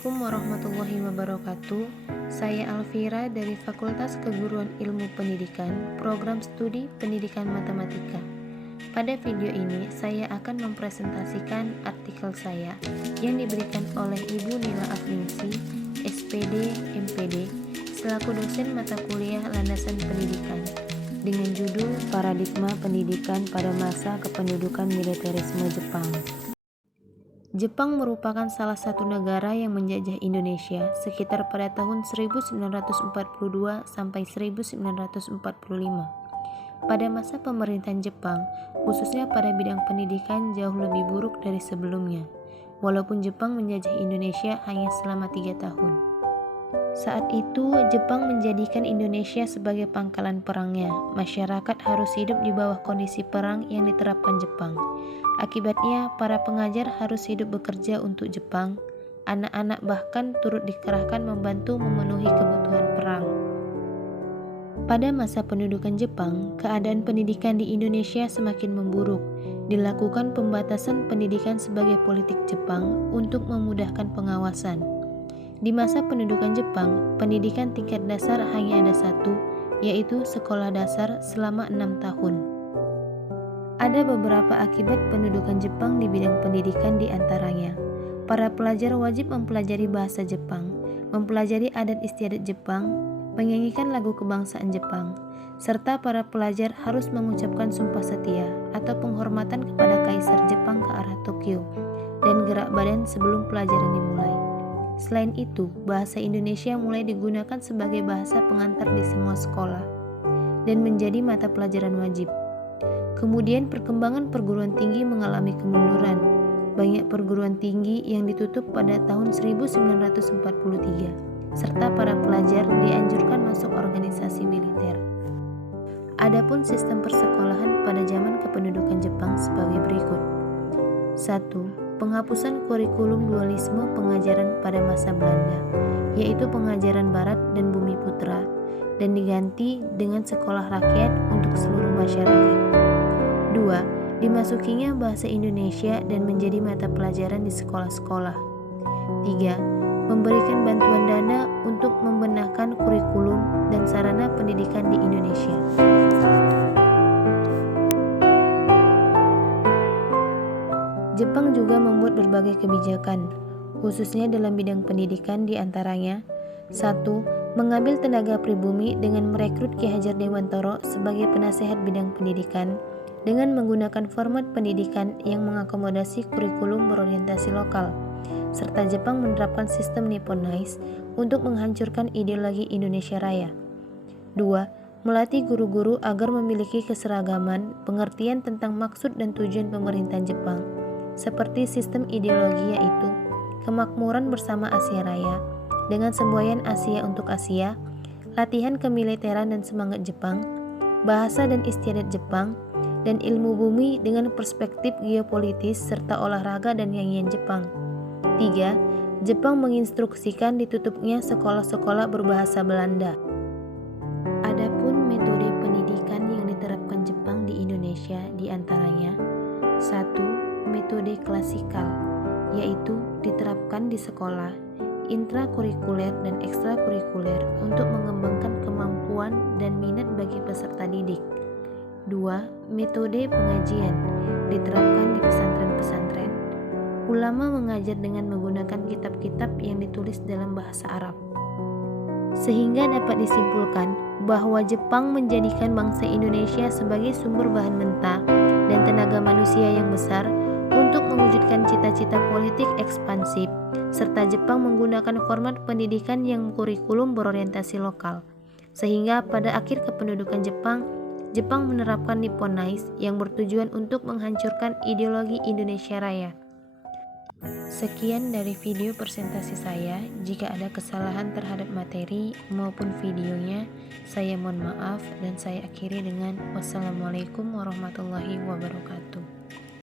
Assalamualaikum warahmatullahi wabarakatuh. Saya Alfira dari Fakultas Keguruan Ilmu Pendidikan, Program Studi Pendidikan Matematika. Pada video ini, saya akan mempresentasikan artikel saya yang diberikan oleh Ibu Nila Afningsi, SPD, MPD, selaku dosen mata kuliah Landasan Pendidikan, dengan judul Paradigma Pendidikan pada Masa Kependudukan Militerisme Jepang. Jepang merupakan salah satu negara yang menjajah Indonesia sekitar pada tahun 1942 sampai 1945. Pada masa pemerintahan Jepang, khususnya pada bidang pendidikan jauh lebih buruk dari sebelumnya, walaupun Jepang menjajah Indonesia hanya selama 3 tahun. Saat itu, Jepang menjadikan Indonesia sebagai pangkalan perangnya. Masyarakat harus hidup di bawah kondisi perang yang diterapkan Jepang. Akibatnya, para pengajar harus hidup bekerja untuk Jepang. Anak-anak bahkan turut dikerahkan membantu memenuhi kebutuhan perang. Pada masa pendudukan Jepang, keadaan pendidikan di Indonesia semakin memburuk. Dilakukan pembatasan pendidikan sebagai politik Jepang untuk memudahkan pengawasan. Di masa pendudukan Jepang, pendidikan tingkat dasar hanya ada satu, yaitu sekolah dasar selama 6 tahun. Ada beberapa akibat pendudukan Jepang di bidang pendidikan, di antaranya para pelajar wajib mempelajari bahasa Jepang, mempelajari adat istiadat Jepang, menyanyikan lagu kebangsaan Jepang, serta para pelajar harus mengucapkan sumpah setia atau penghormatan kepada Kaisar Jepang ke arah Tokyo dan gerak badan sebelum pelajaran dimulai. Selain itu, bahasa Indonesia mulai digunakan sebagai bahasa pengantar di semua sekolah dan menjadi mata pelajaran wajib. Kemudian perkembangan perguruan tinggi mengalami kemunduran. Banyak perguruan tinggi yang ditutup pada tahun 1943, serta para pelajar dianjurkan masuk organisasi militer. Adapun sistem persekolahan pada zaman kependudukan Jepang sebagai berikut. 1. Penghapusan kurikulum dualisme pengajaran pada masa Belanda, yaitu pengajaran Barat dan Bumi Putra, dan diganti dengan sekolah rakyat untuk seluruh masyarakat. 2. Dimasukinya bahasa Indonesia dan menjadi mata pelajaran di sekolah-sekolah. 3. Memberikan bantuan dana untuk membenahkan kurikulum dan sarana pendidikan di Indonesia. Jepang juga membuat berbagai kebijakan, khususnya dalam bidang pendidikan, di antaranya 1. Mengambil tenaga pribumi dengan merekrut Ki Hajar Dewantoro sebagai penasehat bidang pendidikan dengan menggunakan format pendidikan yang mengakomodasi kurikulum berorientasi lokal, serta Jepang menerapkan sistem Nipponize untuk menghancurkan ideologi Indonesia Raya. 2. Melatih guru-guru agar memiliki keseragaman, pengertian tentang maksud dan tujuan pemerintahan Jepang, seperti sistem ideologi yaitu kemakmuran bersama Asia Raya, dengan semboyan Asia untuk Asia, latihan kemiliteran dan semangat Jepang, bahasa dan istiadat Jepang, dan ilmu bumi dengan perspektif geopolitis serta olahraga dan nyanyian Jepang. 3. Jepang menginstruksikan ditutupnya sekolah-sekolah berbahasa Belanda. Adapun metode pendidikan yang diterapkan Jepang di Indonesia di antaranya 1. Metode klasikal, yaitu diterapkan di sekolah, intrakurikuler dan ekstrakurikuler untuk mengembangkan kemampuan dan minat bagi peserta didik. 2. Metode pengajian diterapkan di pesantren-pesantren. Ulama mengajar dengan menggunakan kitab-kitab yang ditulis dalam bahasa Arab. Sehingga dapat disimpulkan bahwa Jepang menjadikan bangsa Indonesia sebagai sumber bahan mentah dan tenaga manusia yang besar untuk mewujudkan cita-cita politik ekspansif, serta Jepang menggunakan format pendidikan yang kurikulum berorientasi lokal. Sehingga pada akhir kependudukan Jepang menerapkan Nipponize yang bertujuan untuk menghancurkan ideologi Indonesia Raya. Sekian dari video presentasi saya. Jika ada kesalahan terhadap materi maupun videonya, saya mohon maaf dan saya akhiri dengan wassalamualaikum warahmatullahi wabarakatuh.